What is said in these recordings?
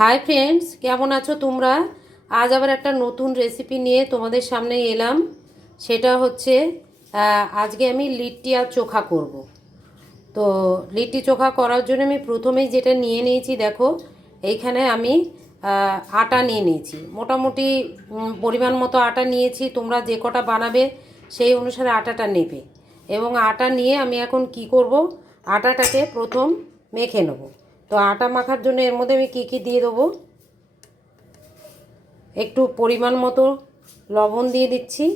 Hi friends, কেমন আছো তোমরা? আজ আবার একটা নতুন রেসিপি নিয়ে তোমাদের সামনে এলাম। সেটা হচ্ছে আজকে আমি লিট্টি আর চোখা করব। তো লিট্টি চোখা করার জন্য আমি প্রথমেই যেটা নিয়ে নিয়েছি, দেখো এইখানে আমি আটা নিয়ে নিয়েছি। মোটামুটি পরিমাণ মতো আটা নিয়েছি। তোমরা যে কটা বানাবে সেই অনুসারে আটাটা নেবে। এবং আটা নিয়ে আমি এখন কি করব, আটাটাকে প্রথম মেখে নেব। তো আটা মাখার জন্য এর মধ্যে আমি কী দিয়ে দেবো, একটু পরিমাণ মতো লবণ দিয়ে দিচ্ছি।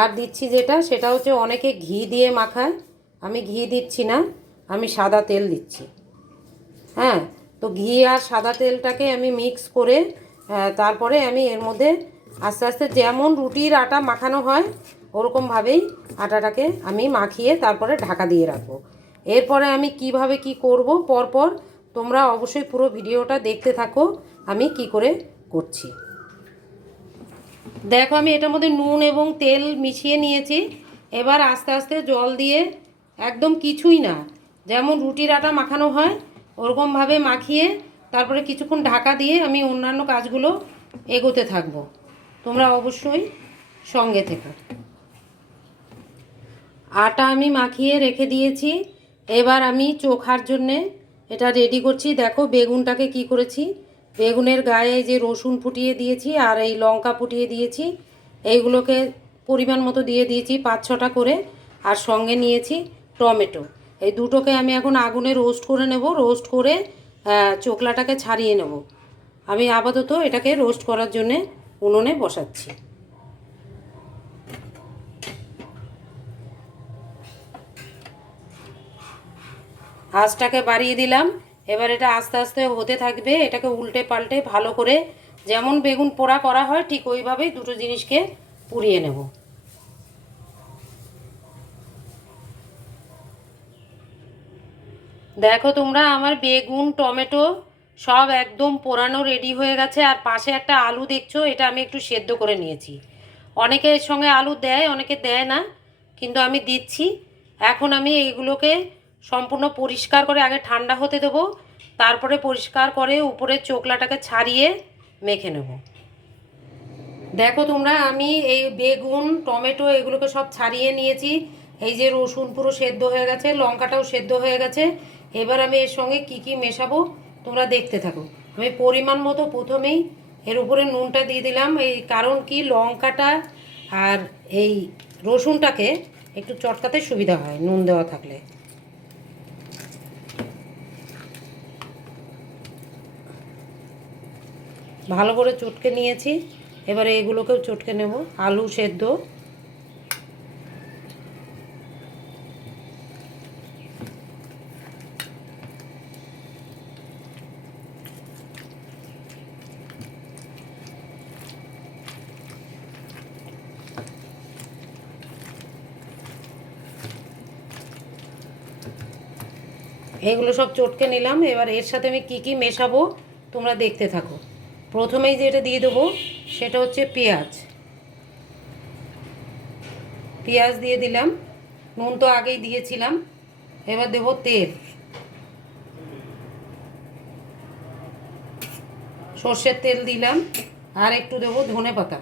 আর দিচ্ছি সেটা হচ্ছে অনেকে ঘি দিয়ে মাখায়, আমি ঘি দিচ্ছি না, আমি সাদা তেল দিচ্ছি। হ্যাঁ, তো ঘি আর সাদা তেলটাকে আমি মিক্স করে তারপরে আমি এর মধ্যে আস্তে আস্তে যেমন রুটির আটা মাখানো হয় ওরকমভাবেই আটাটাকে আমি মাখিয়ে তারপরে ঢাকা দিয়ে রাখবো। এরপরে আমি কিভাবে কি করব পরপর তোমরা অবশ্যই পুরো ভিডিওটা দেখতে থাকো আমি কি করে করছি। দেখো আমি এটার মধ্যে নুন এবং তেল মিশিয়ে নিয়েছি। এবার আস্তে আস্তে জল দিয়ে, একদম কিছুই না, যেমন রুটির আটা মাখানো হয় ওরকমভাবে মাখিয়ে তারপরে কিছুক্ষণ ঢাকা দিয়ে আমি অন্যান্য কাজগুলো এগোতে থাকবো। তোমরা অবশ্যই সঙ্গে থেকো। আটা আমি মাখিয়ে রেখে দিয়েছি। এবার আমি চোখার জন্যে এটা রেডি করছি। দেখো বেগুনটাকে কি করেছি, বেগুনের গায়ে যে রসুন ফুটিয়ে দিয়েছি আর এই লঙ্কা ফুটিয়ে দিয়েছি, এইগুলোকে পরিমাণ মতো দিয়ে দিয়েছি 5-6টা করে। আর সঙ্গে নিয়েছি টমেটো। এই দুটোকে আমি এখন আগুনে রোস্ট করে নেব। রোস্ট করে চোখলাটাকে ছাড়িয়ে নেব। আমি আপাতত এটাকে রোস্ট করার জন্যে উনুনে বসাচ্ছি। আঁচটাকে বাড়িয়ে দিলাম। এবার এটা আস্তে আস্তে হতে থাকবে। এটাকে উল্টে পাল্টে ভালো করে, যেমন বেগুন পোড়া করা হয় ঠিক ওইভাবেই দুটো জিনিসকে পুড়িয়ে নেব। দেখো তোমরা, আমার বেগুন টমেটো সব একদম পোড়ানো রেডি হয়ে গেছে। আর পাশে একটা আলু দেখছো, এটা আমি একটু সেদ্ধ করে নিয়েছি। অনেকে এর সঙ্গে আলু দেয়, অনেকে দেয় না, কিন্তু আমি দিচ্ছি। এখন আমি এইগুলোকে সম্পূর্ণ পরিষ্কার করে আগে ঠান্ডা হতে দেবো, তারপরে পরিষ্কার করে উপরের চোকলাটাকে ছাড়িয়ে মেখে নেব। দেখো তোমরা, আমি এই বেগুন টমেটো এগুলোকে সব ছাড়িয়ে নিয়েছি। এই যে রসুন পুরো সেদ্ধ হয়ে গেছে, লঙ্কাটাও সেদ্ধ হয়ে গেছে। এবার আমি এর সঙ্গে কি কি মেশাবো তোমরা দেখতে থাকো। আমি পরিমাণ মতো প্রথমেই এর উপরে নুনটা দিয়ে দিলাম, এই কারণ কি লঙ্কাটা আর এই রসুনটাকে একটু চটকাতে সুবিধা হয় নুন দেওয়া থাকলে। ভালো করে চটকে নিয়েছি। এবারে এগুলোকেও চটকে নেব। আলু সেদ্ধ, এগুলো সব চটকে নিলাম। এবার এর সাথে আমি কি কি মেশাবো তোমরা দেখতে থাকো। প্রথমেই যেটা দিয়ে দেবো সেটা হচ্ছে পেঁয়াজ। পেঁয়াজ দিয়ে দিলাম, নুন তো আগেই দিয়েছিলাম। এবার দেবো তেল, সর্ষের তেল দিলাম। আর একটু দেবো ধনে পাতা।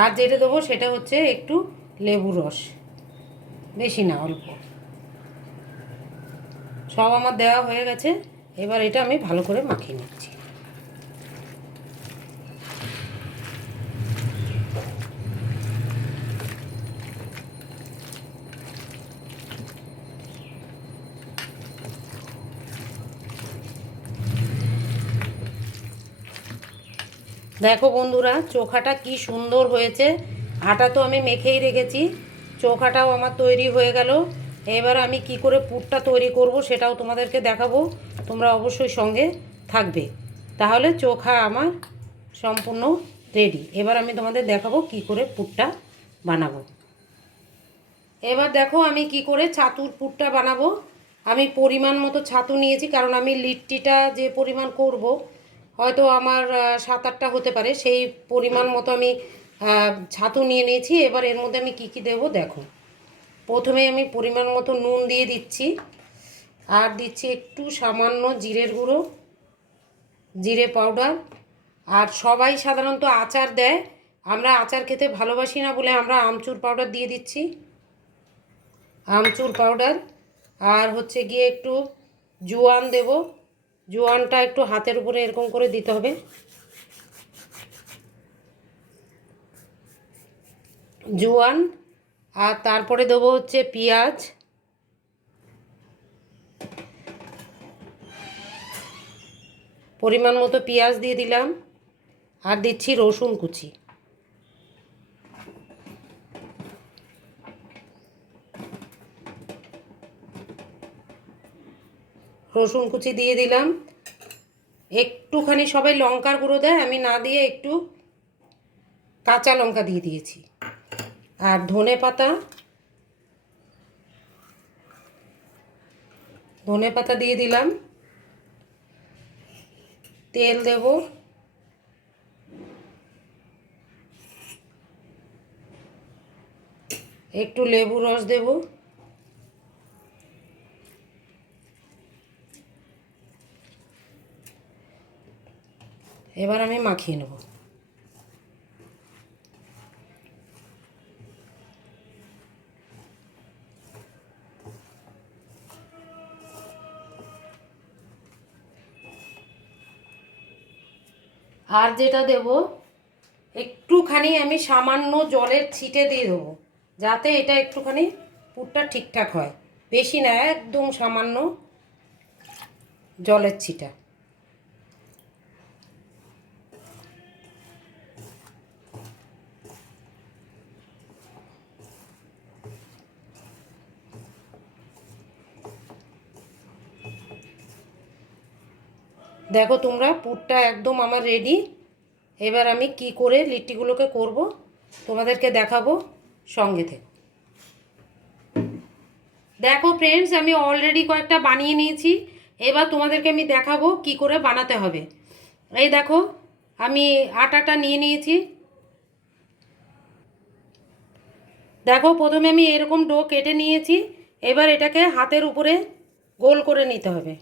আর যেটা দেবো সেটা হচ্ছে একটু লেবু রস, বেশি না, অল্প। সব আমার দেওয়া হয়ে গেছে। এবার এটা আমি ভালো করে মাখিয়ে নিচ্ছি। দেখো বন্ধুরা, চোখাটা কি সুন্দর হয়েছে। আটা তো আমি মেখেই রেখেছি, চোখাটাও আমার তৈরি হয়ে গেল। এবার আমি কি করে পুরটা তৈরি করব সেটাও তোমাদেরকে দেখাবো। তোমরা অবশ্যই সঙ্গে থাকবে। তাহলে চোখা আমার সম্পূর্ণ রেডি। এবার আমি তোমাদের দেখাবো কি করে পুরটা বানাবো। এবার দেখো আমি কি করে ছাতুর পুরটা বানাবো। আমি পরিমাণ মতো ছাতু নিয়েছি, কারণ আমি লিট্টিটা যে পরিমাণ করব হয়তো আমার 7-8টা হতে পারে, সেই পরিমাণ মতো আমি ছাতু নিয়ে নিয়েছি। এবার এর মধ্যে আমি কি কি দেবো দেখো। প্রথমে আমি পরিমাণ মতো নুন দিয়ে দিচ্ছি, আর দিচ্ছি একটু সামান্য জিরের গুঁড়ো, জিরে পাউডার। আর সবাই সাধারণত আচার দেয়, আমরা আচার খেতে ভালোবাসি না বলে আমরা আমচুর পাউডার দিয়ে দিচ্ছি, আমচুর পাউডার। আর হচ্ছে গিয়ে একটু জোয়ান দেব, জোয়ানটা একটু হাতের উপরে এরকম করে দিতে হবে, জোয়ান। আর তারপরে দেবো হচ্ছে পেঁয়াজ, পরিমাণ মতো পেঁয়াজ দিয়ে দিলাম। আর দিচ্ছি রসুন কুচি, রসুন কুচি দিয়ে দিলাম। একটুখানি সবাই লঙ্কার গুঁড়ো দেয়, আমি না দিয়ে একটু কাঁচা লঙ্কা দিয়ে দিয়েছি। আর ধনে পাতা, ধনে পাতা দিয়ে দিলাম। তেল দেব, একটু লেবু রস দেব, এবার আমি মাখিয়ে নেব। আর যেটা দেব, একটুখানি আমি সামান্য জলের ছিটে দিয়ে দেবো, যাতে এটা একটুখানি পুরটা ঠিকঠাক হয়। বেশি না, একদম সামান্য জলের ছিটা। দেখো তোমরা, পুরটা একদম আমার রেডি। এবার আমি কি করে লিট্টিগুলোকে করব তোমাদেরকে দেখাবো, সঙ্গে থেকে। দেখো ফ্রেন্ডস, আমি অলরেডি কয়েকটা বানিয়ে নিয়েছি, এবার তোমাদেরকে আমি দেখাবো কি করে বানাতে হবে। এই দেখো, আমি আটাটা নিয়ে নিয়েছি। দেখো, প্রথমে আমি এরকম ডো কেটে নিয়েছি, এবার এটাকে হাতের উপরে গোল করে নিতে হবে।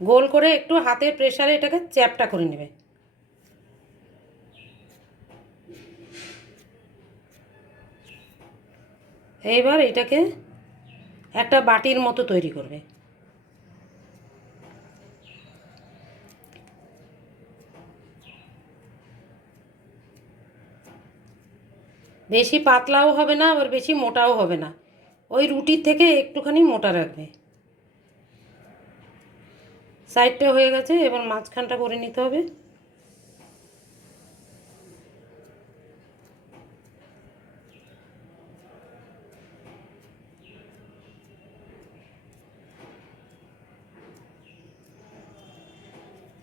গোল করে একটু হাতের প্রেসারে এটাকে চ্যাপটা করে নেবে। এইবার এটাকে একটা বাটির মতো তৈরি করবে। বেশি পাতলাও হবে না, আবার বেশি মোটাও হবে না, ওই রুটির থেকে একটুখানি মোটা রাখবে। সাইডটা হয়ে গেছে, এবার মাঝখানটা করে নিতে হবে।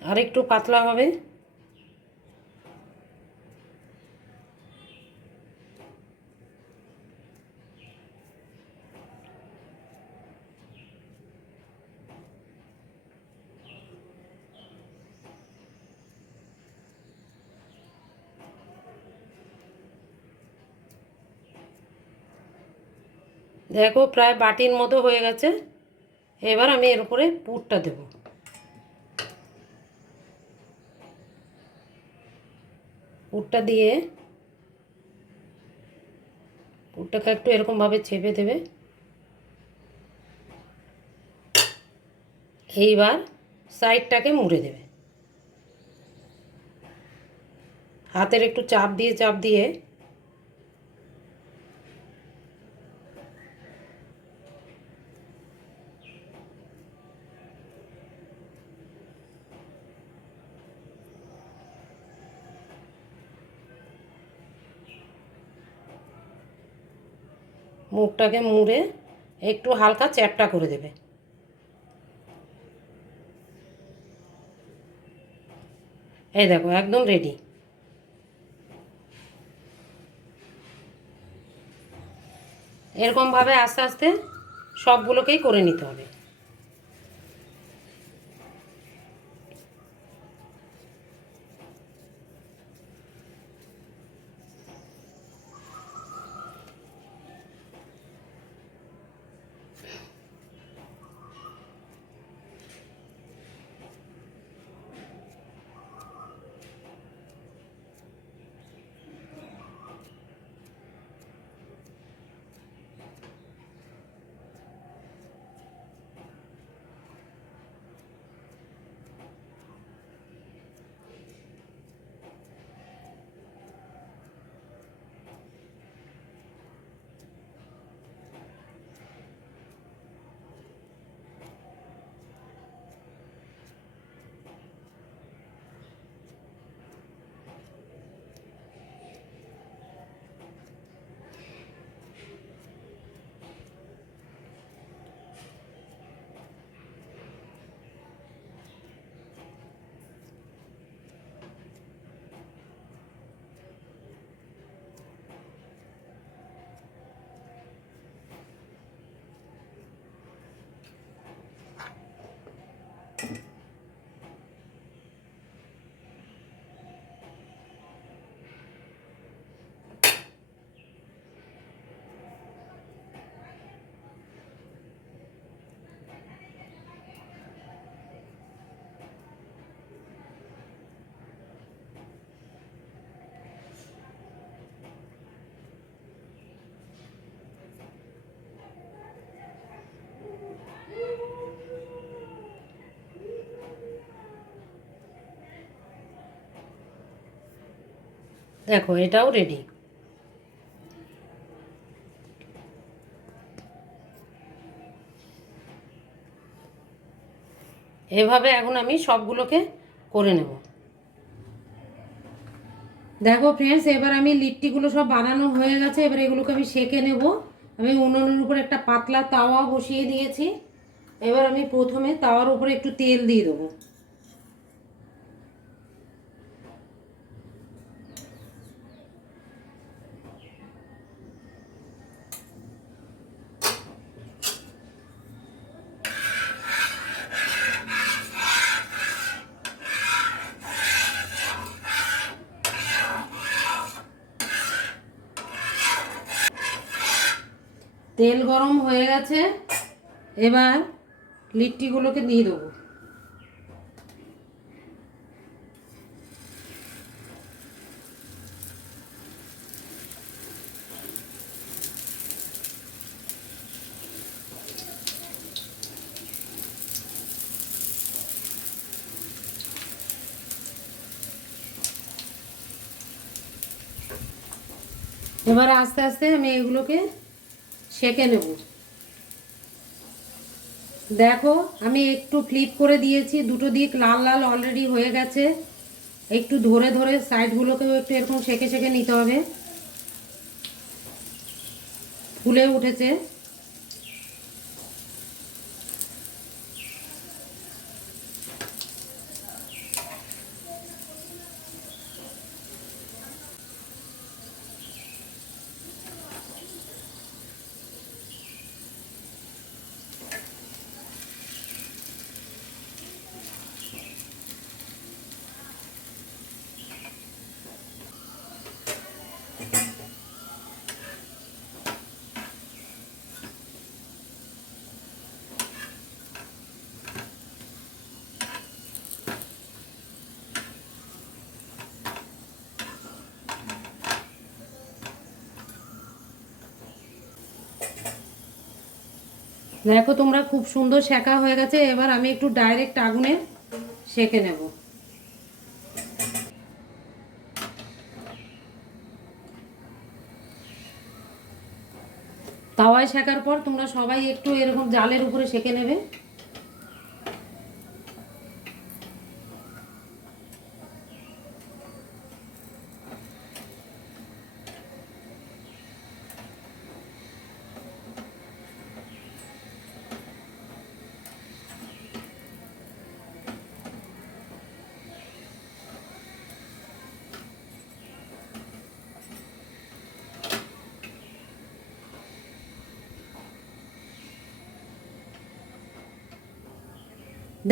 আর একটু পাতলা হবে। দেখো, প্রায় বাটির মতো হয়ে গেছে। এবার আমি এর উপরে পুরটা দেব। পুরটা দিয়ে পুরটাকে একটু এরকমভাবে চেপে দেবে। এইবার সাইডটাকে মুড়ে দেবে, হাতের একটু চাপ দিয়ে চাপ দিয়ে। মুখটাকে মুড়ে একটু হালকা চ্যাপটা করে দেবে। এই দেখো, একদম রেডি। এরকমভাবে আস্তে আস্তে সবগুলোকেই করে নিতে হবে। দেখো এটাও রেডি। এভাবে এখন আমি সবগুলোকে করে নেব। দেখো ফ্রেন্ডস, এবার আমি লিট্টিগুলো সব বানানো হয়ে গেছে। এবার এগুলোকে আমি সেঁকে নেব। আমি উনুনের উপর একটা পাতলা তাওয়া বসিয়ে দিয়েছি। এবার আমি প্রথমে তাওয়ার উপরে একটু তেল দিয়ে দেবো। তেল গরম হয়ে গেছে, এবার লিট্টিগুলোকে দিয়ে দেবো। এবার আস্তে আস্তে আমি এগুলোকে সেঁকে নেব। দেখো আমি একটু ফ্লিপ করে দিয়েছি, দুটো দিক লাল লাল অলরেডি হয়ে গেছে। একটু ধরে ধরে সাইডগুলোকেও একটু এরকম সেঁকে সেঁকে নিতে হবে। ফুলে উঠেছে। দেখো তোমরা, খুব সুন্দর সেঁকা হয়ে গেছে। এবার আমি একটু ডাইরেক্ট আগুনে সেঁকে নেব। তাওয়ায় সেঁকার পর তোমরা সবাই একটু এরকম জালের উপরে সেঁকে নেবে।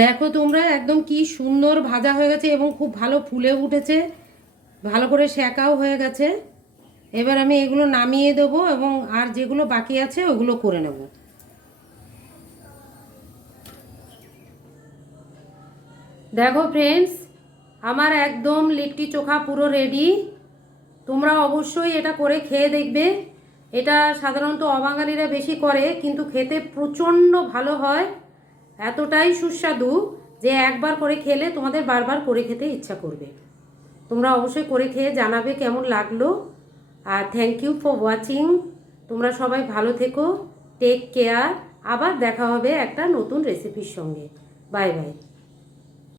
দেখো তোমরা, একদম কি সুন্দর ভাজা হয়ে গেছে এবং খুব ভালো ফুলে উঠেছে, ভালো করে সেঁকাও হয়ে গেছে। এবার আমি এগুলো নামিয়ে দেবো এবং আর যেগুলো বাকি আছে ওগুলো করে নেব। দেখো ফ্রেন্ডস, আমার একদম লিট্টি চোখা পুরো রেডি। তোমরা অবশ্যই এটা করে খেয়ে দেখবে। এটা সাধারণত অবাঙালিরা বেশি করে, কিন্তু খেতে প্রচণ্ড ভালো হয়। এতটাই সুস্বাদু যে একবার করে খেলে তোমাদের বারবার করে খেতে ইচ্ছা করবে। তোমরা অবশ্যই করে খেয়ে জানাবে কেমন লাগলো। আর থ্যাংক ইউ ফর ওয়াচিং। তোমরা সবাই ভালো থেকো, টেক কেয়ার। আবার দেখা হবে একটা নতুন রেসিপির সঙ্গে। Bye bye.